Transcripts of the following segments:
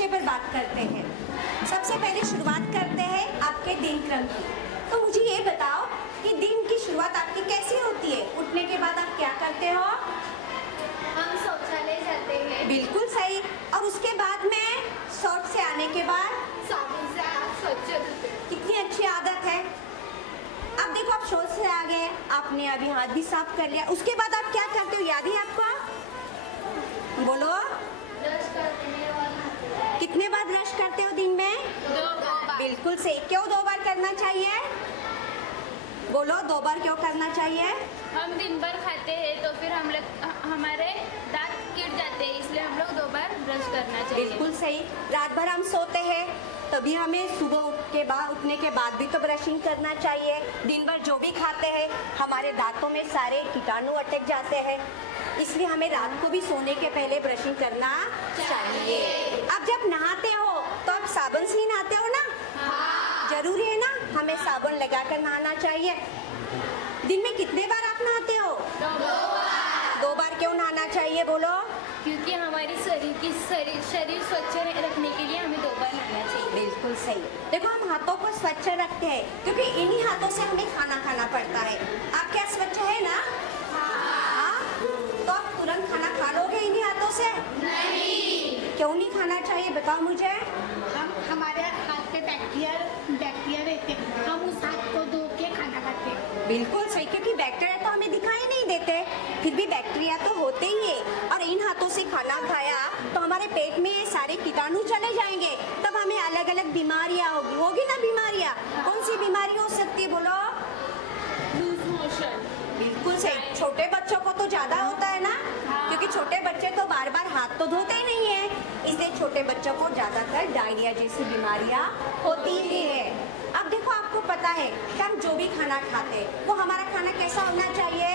विषय पर बात करते हैं। सबसे पहले शुरुआत करते हैं आपके दिनक्रम की। तो मुझे ये बताओ कि दिन की शुरुआत आपकी कैसे होती है? उठने के बाद आप क्या करते हो? हम शौचालय जाते हैं। बिल्कुल सही। और उसके बाद में शौच से आने के बाद साबुन से हाथ स्वच्छ धोते हैं। कितनी अच्छी आदत है। अब देखो, आप शौच से आ गए, आपने अभी हाथ भी साफ कर लिया, उसके बाद आप क्या करते हो? याद है आपको? बोलो। ब्रश करते हैं और नहाते हैं। कितने बार ब्रश करते हो दिन में? 2 बार। बिल्कुल सही। क्यों 2 बार करना चाहिए? बोलो, 2 बार क्यों करना चाहिए? हम दिन भर खाते हैं तो फिर हमारे दांत कीट जाते हैं, इसलिए हम लोग 2 बार ब्रश करना चाहिए। बिल्कुल सही। रात भर हम सोते हैं, तभी हमें सुबह उठने के बाद भी तो ब्रशिंग करना चाहिए। दिन भर जो भी खाते हैं हमारे दांतों में सारे कीटाणु अटक जाते हैं, इसलिए हमें रात को भी सोने के पहले ब्रशिंग करना चाहिए। अब जब नहाते हो तो आप साबुन से ही नहाते हो ना? जरूरी है ना, हमें साबुन लगाकर नहाना चाहिए। दिन में कितने बार आप नहाते हो? 2 बार क्यों नहाना चाहिए? बोलो। क्योंकि हमारी शरीर स्वच्छ रखने के लिए हमें 2 बार नहाना चाहिए। बिल्कुल सही। देखो, हम हाथों को स्वच्छ रखते हैं क्योंकि इन्हीं हाथों से हमें खाना खाना पड़ता है। आप क्या स्वच्छ है ना? हाँ। तो आप तुरंत खाना खा लोगे इन्हीं हाथों से? नहीं। क्यों नहीं खाना चाहिए, बताओ मुझे। हमारे हाथ पे बैक्टीरिया रहते हैं, हम उस हाथ को धो के खाना खाते हैं। बिल्कुल सही, क्योंकि बैक्टीरिया तो हमें दिखाई नहीं देते, फिर भी बैक्टीरिया तो होते ही है। और इन हाथों से खाना खाया तो हमारे पेट में ये सारे कीटाणु चले जाएंगे, तब हमें अलग अलग बीमारियां होगी ना? बीमारियां कौन सी बीमारी हो सकती है? बोलो। Loose motion. बिल्कुल सही। छोटे बच्चों को तो ज्यादा होता है ना, क्योंकि छोटे बच्चे तो बार बार हाथ तो धोते ही नहीं है, इसलिए छोटे बच्चों को ज्यादातर डायरिया जैसी बीमारियां होती ही है। अब देखो, आपको पता है कि हम जो भी खाना खाते हैं वो हमारा खाना कैसा होना चाहिए?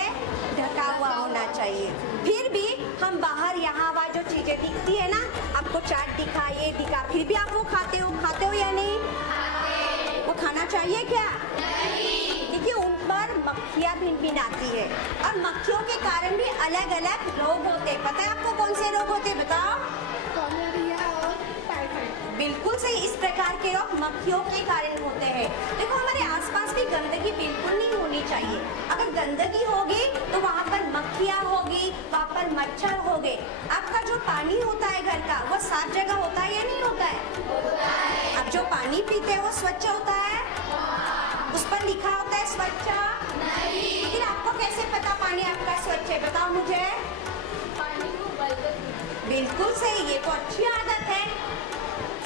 ढका हुआ होना चाहिए। फिर भी हम बाहर यहाँ वहाँ जो चीजें दिखती है ना, आपको चाट दिखा, ये दिखा, फिर भी आप वो खाते हो या नहीं? वो खाना चाहिए क्या? क्योंकि उन पर मक्खियाँ भिन आती है और मक्खियों के कारण भी अलग अलग रोग होते हैं। पता है आपको कौन से रोग होते हैं? बताओ। कॉलेरिया और टाइफाइड। बिल्कुल सही। इस प्रकार के रोग मक्खियों के कारण होते हैं। देखो, हमारे आसपास भी गंदगी बिल्कुल नहीं होनी चाहिए। अगर गंदगी होगी तो वहाँ पर मक्खियाँ होगी, वहाँ पर मच्छर होंगे। आपका जो पानी होता है घर का, वो साफ जगह होता है या नहीं होता है? आप जो पानी पीते हैं वो स्वच्छ होता है? उस पर लिखा होता है स्वच्छ? नहीं। फिर आपको कैसे पता पानी आपका स्वच्छ है? बताओ मुझे। पानी को उबालकर। बिल्कुल सही। ये तो अच्छी आदत है।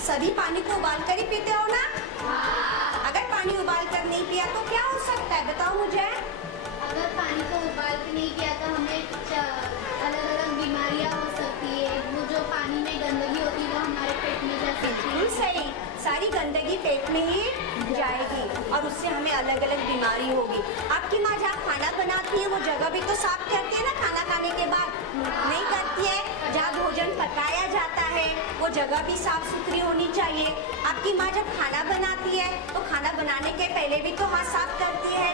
सभी पानी को उबाल कर ही पीते हो ना? अगर पानी उबाल कर नहीं पिया तो क्या हो सकता है? बताओ मुझे। अगर पानी को उबाल के नहीं किया तो हमें अलग अलग बीमारियां हो सकती है। वो जो पानी में गंदगी होती है वो हमारे पेट में जा सकती है। बिल्कुल सही। सारी गंदगी पेट में ही जाएगी और उससे हमें अलग अलग बीमारी होगी। आपकी माँ जहाँ खाना बनाती है वो जगह भी तो साफ करती है ना? खाना खाने के बाद नहीं करती है? जहाँ भोजन पकाया जाता है वो जगह भी साफ सुथरी होनी चाहिए। आपकी माँ जब खाना बनाती है तो खाना बनाने के पहले भी तो हाथ साफ करती है,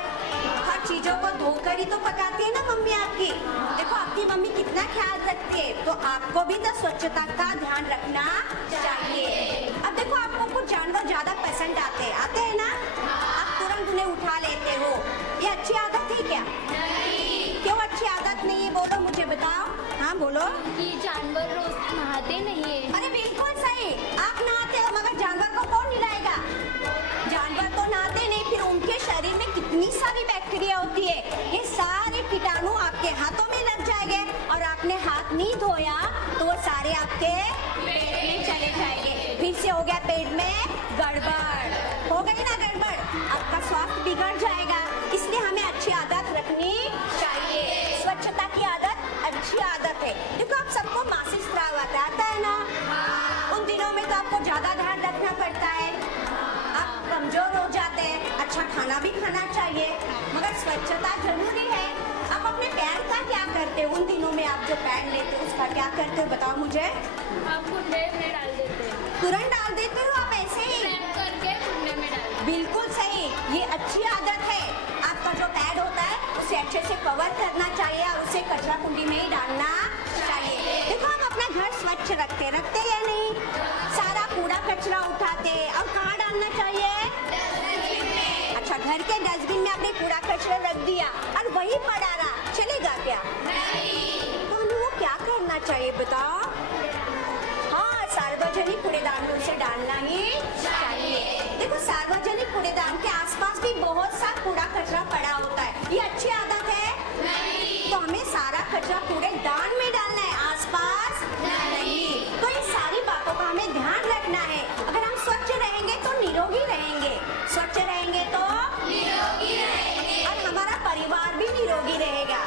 हर चीजों को धोकर ही तो पकाती है ना मम्मी आपकी। देखो, आपकी मम्मी कितना ख्याल रखती है, तो आपको भी तो स्वच्छता का ध्यान रखना चाहिए। अब देखो, आपको कुछ जानवर ज्यादा पसंद आते हैं ना? आप तुरंत उन्हें उठा लेते हो, ये अच्छी आदत है क्या? नहीं। क्यों अच्छी आदत नहीं है? बोलो, मुझे बताओ। हाँ बोलो। कि जानवर रोज नहाते नहीं है। अरे बिल्कुल सही। आप नहाते हो मगर जानवर को कौन नहलाएगा? जानवर तो नहाते नहीं, फिर उनके शरीर में कितनी सारी बैक्टीरिया होती है, ये सारे कीटाणु आपके हाथों में लग जाएंगे और आपने हाथ नहीं धोया तो वो सारे आपके पेट में चले जाएंगे। फिर से हो गया पेट में गड़बड़, हो गई ना गड़बड़, आपका स्वास्थ्य बिगड़ जाएगा। इसलिए हमें अच्छी आदत रखनी चाहिए। स्वच्छता की आदत अच्छी आदत है। देखो, आप सबको मासिक स्राव आता है ना? उन दिनों में तो आपको ज्यादा ध्यान रखना पड़ता है, आप कमजोर हो जाते हैं। अच्छा खाना भी खाना चाहिए मगर स्वच्छता जरूरी है। आप अपने पैर का क्या करते हो उन दिनों में? आप जो पैर लेते हो उसका क्या करते हो? बताओ मुझे। हम कुंडे में डाल देते हैं। तुरंत डाल देते हो आप ऐसे ही? पैक करके कुंडे में डाल। बिल्कुल सही। ये अच्छी आदत है। आपका जो पैड होता है उसे अच्छे से कवर करना चाहिए और उसे कचरा कुंडी में ही डालना चाहिए। देखो, हम अपना घर स्वच्छ रखते या नहीं? सारा कचरा उठाते हैं और कहाँ डालना चाहिए? अच्छा, घर के डस्टबिन में आपने कूड़ा कचरा रख दिया और वही पड़ा रहा, चलेगा क्या? तो हमें वो क्या करना चाहिए बताओ? हाँ, सार्वजनिक कूड़ेदान में उसे डालना ही चाहिए। देखो, सार्वजनिक कूड़ेदान के आसपास भी बहुत सा कूड़ा कचरा पड़ा होता है, ये अच्छी आदत है? तो हमें सारा कचरा कूड़ेदान में डालना है, आसपास नहीं। तो इन सारी बातों का हमें ध्यान रखना है। अगर हम स्वच्छ रहेंगे तो निरोगी रहेंगे, स्वच्छ रहेंगे तो निरोगी रहेंगे, और हमारा परिवार भी निरोगी रहेगा।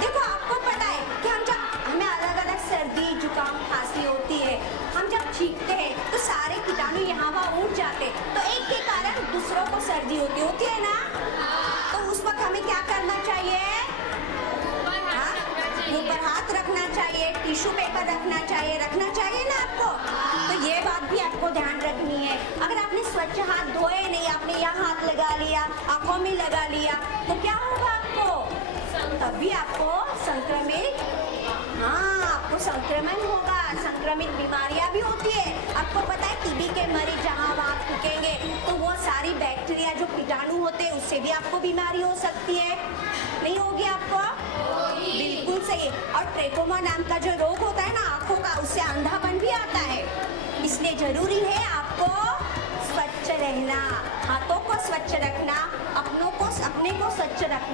देखो, आपको पता है कि हम जब हमें अलग अलग सर्दी जुकाम खांसी होती है, हम जब छींकते हैं तो सारे कीटाणु यहाँ वहाँ उड़ जाते, तो एक के कारण दूसरों को सर्दी होती है ना? तो उस वक्त हमें क्या करना चाहिए? मुंह पर हाथ रखना चाहिए, टिश्यू पेपर रखना चाहिए ना आपको? तो ये बात भी आपको ध्यान रखनी है। अगर आपने स्वच्छ हाथ धोए नहीं, आपने यहाँ हाथ लगा लिया, आंखों में लगा लिया, तो क्या होगा आपको? तभी आपको संक्रमित, हाँ, आपको संक्रमण होगा। संक्रमित बीमारियां भी होती है। आपको पता है, टीबी के मरीज जहाँ वहाँ थूकेंगे तो वो सारी बैक्टीरिया जो कीटाणु होते हैं उससे भी आपको बीमारी हो सकती है। नहीं होगी आपको? बिल्कुल सही। और ट्रेकोमा नाम का जो रोग होता है ना आंखों का, उससे अंधापन भी आता है। इसलिए जरूरी है आपको स्वच्छ रहना, हाथों को स्वच्छ रखना, अपने को स्वच्छ रखना।